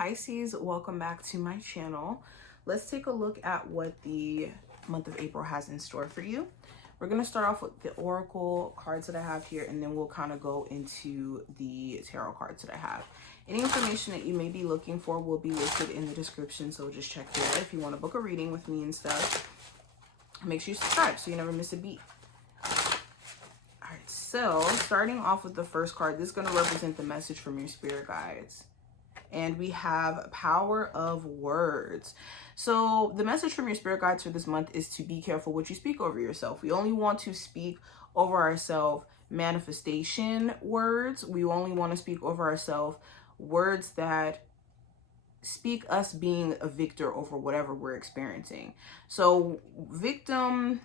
Pisces, welcome back to my channel. Let's take a look at what the month of April has in store for you. We're going to start off with the oracle cards that I have here, and then we'll kind of go into the tarot cards that I have. Any information that you may be looking for will be listed in the description, so just check there. If you want to book a reading with me and stuff, make sure you subscribe so you never miss a beat. All right, so starting off with the first card, this is going to represent the message from your spirit guides. And we have power of words. So the message from your spirit guides for this month is to be careful what you speak over yourself. We only want to speak over ourselves manifestation words. We only want to speak over ourselves words that speak us being a victor over whatever we're experiencing. So victim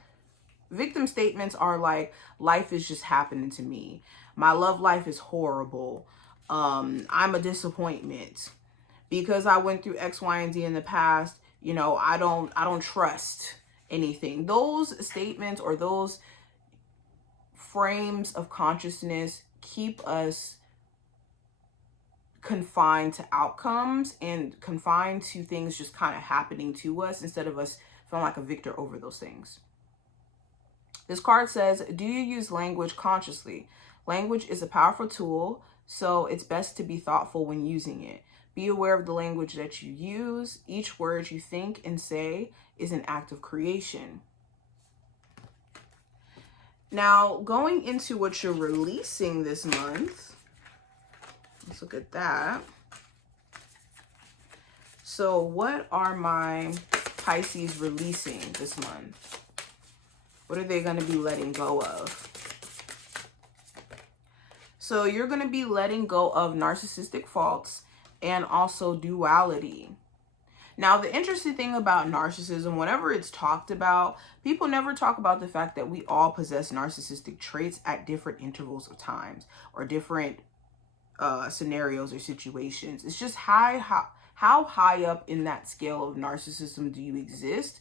statements are like, life is just happening to me. My love life is horrible. I'm a disappointment because I went through X, Y, and Z in the past. You know, I don't trust anything. Those statements or those frames of consciousness keep us confined to outcomes and confined to things just kind of happening to us instead of us feeling like a victor over those things. This card says, do you use language consciously? Language is a powerful tool, so it's best to be thoughtful when using it. Be aware of the language that you use. Each word you think and say is an act of creation. Now, going into what you're releasing this month, let's look at that. So what are my Pisces releasing this month? What are they going to be letting go of? So you're going to be letting go of narcissistic faults and also duality. Now, the interesting thing about narcissism, whenever it's talked about, people never talk about the fact that we all possess narcissistic traits at different intervals of times or different scenarios or situations. It's just how high up in that scale of narcissism do you exist?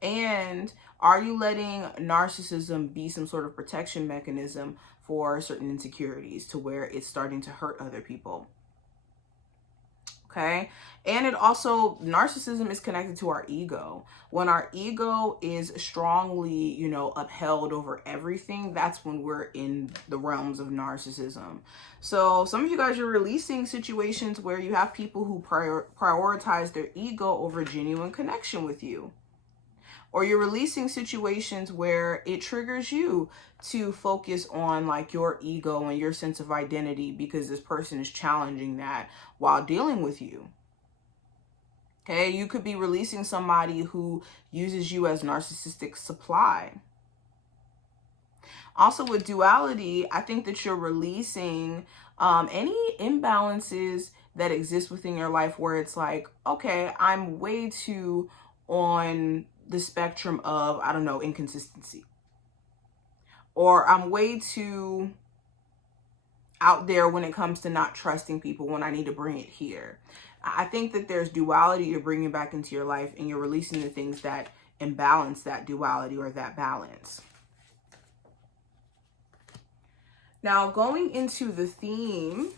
And are you letting narcissism be some sort of protection mechanism for certain insecurities to where it's starting to hurt other people? Okay. And it also, narcissism is connected to our ego. When our ego is strongly, you know, upheld over everything, that's when we're in the realms of narcissism. So some of you guys are releasing situations where you have people who prioritize their ego over genuine connection with you. Or you're releasing situations where it triggers you to focus on like your ego and your sense of identity because this person is challenging that while dealing with you. Okay, you could be releasing somebody who uses you as narcissistic supply. Also with duality, I think that you're releasing any imbalances that exist within your life where it's like, okay, I'm way too on the spectrum of, I don't know, inconsistency. Or I'm way too out there when it comes to not trusting people when I need to bring it here. I think that there's duality you're bringing back into your life and you're releasing the things that imbalance that duality or that balance. Now, going into the theme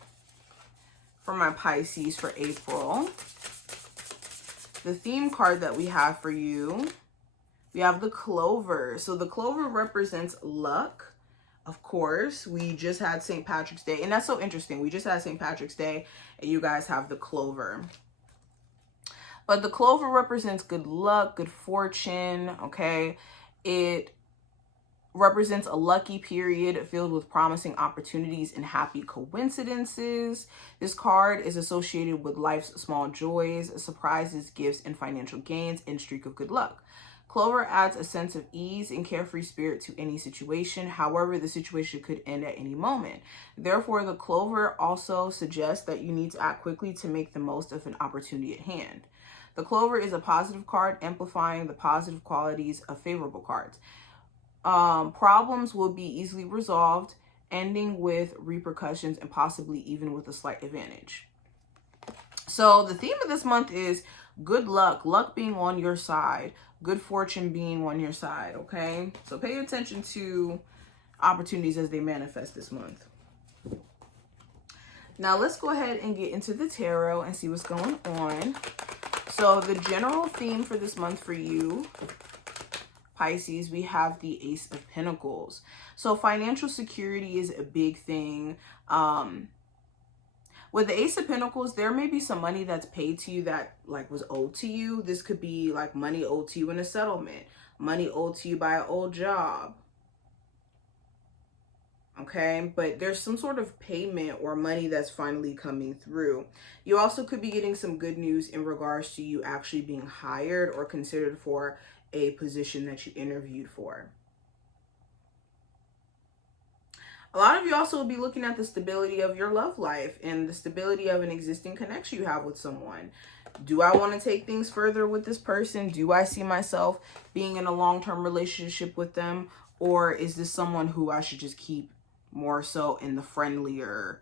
for my Pisces for April, the theme card that we have for you, we have the clover. So the clover represents luck. Of course, we just had St. Patrick's Day, and that's so interesting. We just had St. Patrick's Day, and you guys have the clover. But the clover represents good luck, good fortune, okay? It represents a lucky period filled with promising opportunities and happy coincidences. This card is associated with life's small joys, surprises, gifts, and financial gains, and streak of good luck. Clover adds a sense of ease and carefree spirit to any situation. However, the situation could end at any moment. Therefore, the clover also suggests that you need to act quickly to make the most of an opportunity at hand. The clover is a positive card, amplifying the positive qualities of favorable cards. Problems will be easily resolved, ending with repercussions and possibly even with a slight advantage. So the theme of this month is good luck, luck being on your side, good fortune being on your side, okay? So pay attention to opportunities as they manifest this month. Now let's go ahead and get into the tarot and see what's going on. So the general theme for this month for you, Pisces, we have the Ace of Pentacles. So financial security is a big thing. With the Ace of Pentacles, there may be some money that's paid to you that like was owed to you. This could be like money owed to you in a settlement, money owed to you by an old job. Okay, but there's some sort of payment or money that's finally coming through. You also could be getting some good news in regards to you actually being hired or considered for a position that you interviewed for. A lot of you also will be looking at the stability of your love life and the stability of an existing connection you have with someone. Do I want to take things further with this person? Do I see myself being in a long-term relationship with them? Or is this someone who I should just keep more so in the friendlier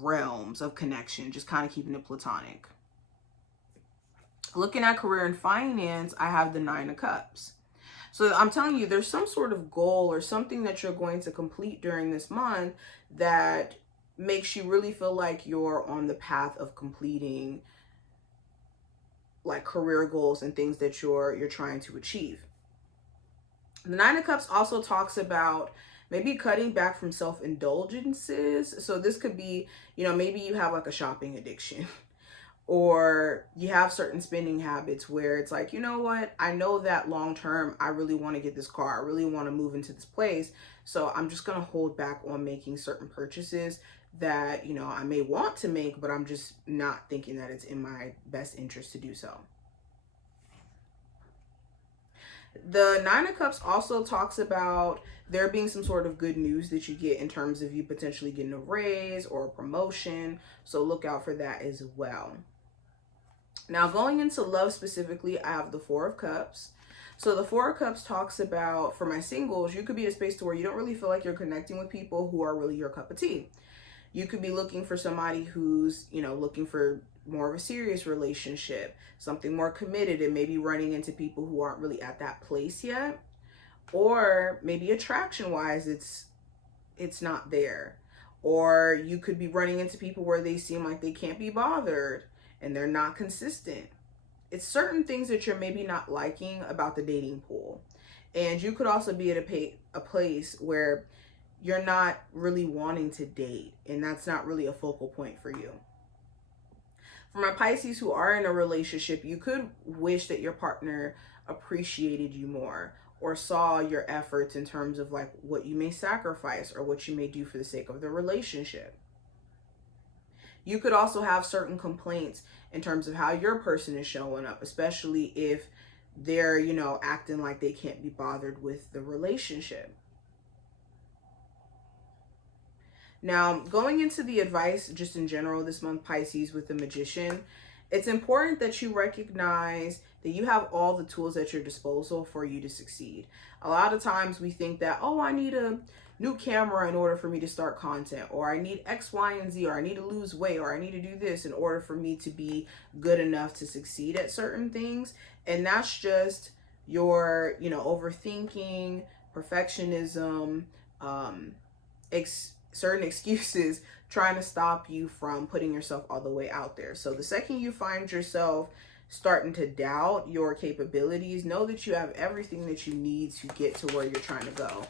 realms of connection, just kind of keeping it platonic? Looking at career and finance, I have the Nine of Cups. So I'm telling you, there's some sort of goal or something that you're going to complete during this month that makes you really feel like you're on the path of completing like career goals and things that you're trying to achieve. The Nine of Cups also talks about maybe cutting back from self-indulgences. So this could be, you know, maybe you have like a shopping addiction or you have certain spending habits where it's like, you know what, I know that long term, I really want to get this car. I really want to move into this place. So I'm just going to hold back on making certain purchases that, you know, I may want to make, but I'm just not thinking that it's in my best interest to do so. The Nine of Cups also talks about there being some sort of good news that you get in terms of you potentially getting a raise or a promotion. So look out for that as well. Now going into love specifically, I have the Four of Cups. So the Four of Cups talks about, for my singles, you could be in a space to where you don't really feel like you're connecting with people who are really your cup of tea. You could be looking for somebody who's, you know, looking for more of a serious relationship, something more committed, and maybe running into people who aren't really at that place yet. Or maybe attraction wise, it's not there. Or you could be running into people where they seem like they can't be bothered and they're not consistent. It's certain things that you're maybe not liking about the dating pool. And you could also be at a place where you're not really wanting to date, and that's not really a focal point for you. For my Pisces who are in a relationship, you could wish that your partner appreciated you more or saw your efforts in terms of like what you may sacrifice or what you may do for the sake of the relationship. You could also have certain complaints in terms of how your person is showing up, especially if they're, you know, acting like they can't be bothered with the relationship. Now, going into the advice just in general this month, Pisces, with the Magician, it's important that you recognize that you have all the tools at your disposal for you to succeed. A lot of times we think that, oh, I need a new camera in order for me to start content, or I need X, Y, and Z, or I need to lose weight, or I need to do this in order for me to be good enough to succeed at certain things. And that's just your, you know, overthinking, perfectionism, certain excuses trying to stop you from putting yourself all the way out there. So the second you find yourself starting to doubt your capabilities, know that you have everything that you need to get to where you're trying to go.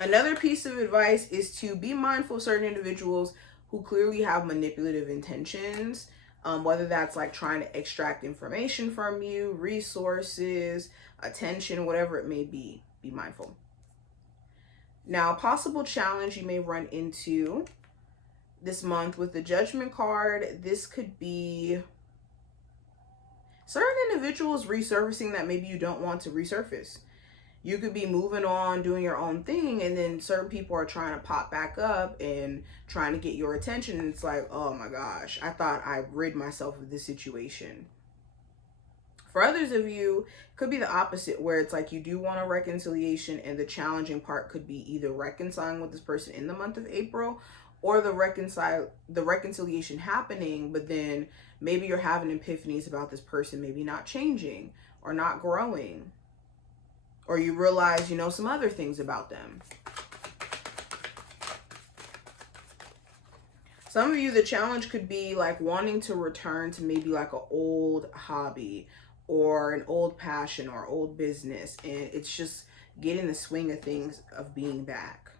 Another piece of advice is to be mindful of certain individuals who clearly have manipulative intentions, whether that's like trying to extract information from you, resources, attention, whatever it may be. Be mindful. Now, possible challenge you may run into this month with the Judgment card, this could be certain individuals resurfacing that maybe you don't want to resurface. You could be moving on, doing your own thing, and then certain people are trying to pop back up and trying to get your attention. And it's like, oh my gosh, I thought I rid myself of this situation. For others of you, it could be the opposite, where it's like you do want a reconciliation, and the challenging part could be either reconciling with this person in the month of April, or the reconciliation happening, but then maybe you're having epiphanies about this person maybe not changing or not growing. or you realize, you know, some other things about them. Some of you, the challenge could be like wanting to return to maybe like an old hobby or an old passion or old business. And it's just getting the swing of things of being back.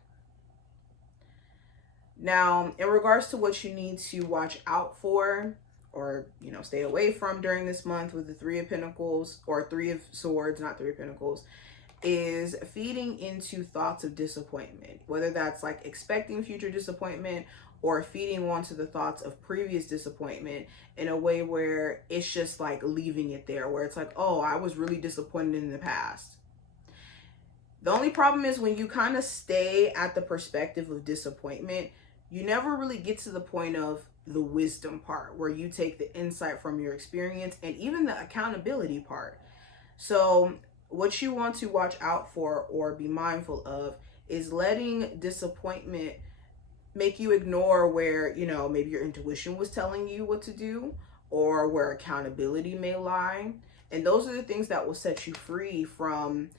Now, in regards to what you need to watch out for or, you know, stay away from during this month with the Three of Pentacles, or Three of Swords, not Three of Pentacles, is feeding into thoughts of disappointment, whether that's like expecting future disappointment or feeding onto the thoughts of previous disappointment in a way where it's just like leaving it there, where it's like, oh, I was really disappointed in the past. The only problem is when you kind of stay at the perspective of disappointment, you never really get to the point of the wisdom part, where you take the insight from your experience and even the accountability part. So what you want to watch out for or be mindful of is letting disappointment make you ignore where, you know, maybe your intuition was telling you what to do, or where accountability may lie. And those are the things that will set you free from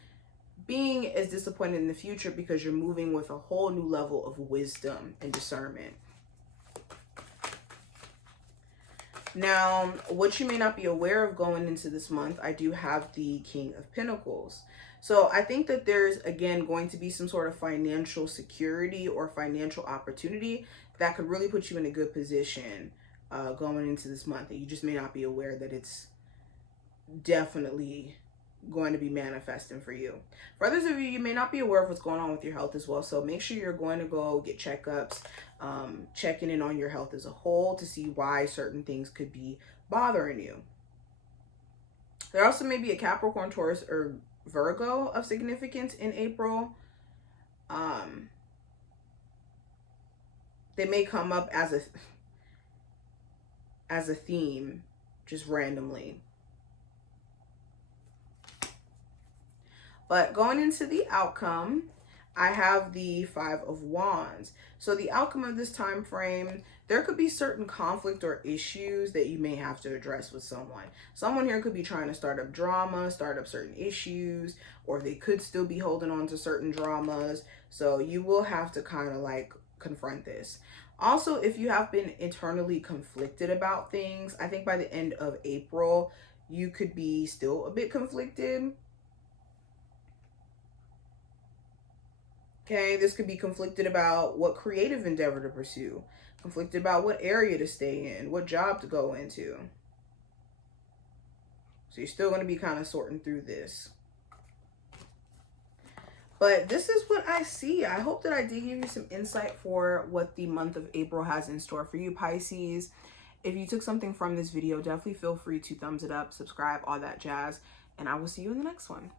being as disappointed in the future, because you're moving with a whole new level of wisdom and discernment. Now, what you may not be aware of going into this month, I do have the King of Pentacles. So I think that there's, again, going to be some sort of financial security or financial opportunity that could really put you in a good position going into this month. And you just may not be aware that it's definitely going to be manifesting for you. For others of you, you may not be aware of what's going on with your health as well. So make sure you're going to go get checkups, checking in on your health as a whole to see why certain things could be bothering you. There also may be a Capricorn, Taurus, or Virgo of significance in April. They may come up as a theme just randomly. But going into the outcome, I have the Five of Wands. So the outcome of this time frame, there could be certain conflict or issues that you may have to address with someone. Someone here could be trying to start up drama, start up certain issues, or they could still be holding on to certain dramas. So you will have to kind of like confront this. Also, if you have been internally conflicted about things, I think by the end of April, you could be still a bit conflicted. Okay, this could be conflicted about what creative endeavor to pursue, conflicted about what area to stay in, what job to go into. So you're still going to be kind of sorting through this. But this is what I see. I hope that I did give you some insight for what the month of April has in store for you, Pisces. If you took something from this video, definitely feel free to thumbs it up, subscribe, all that jazz, and I will see you in the next one.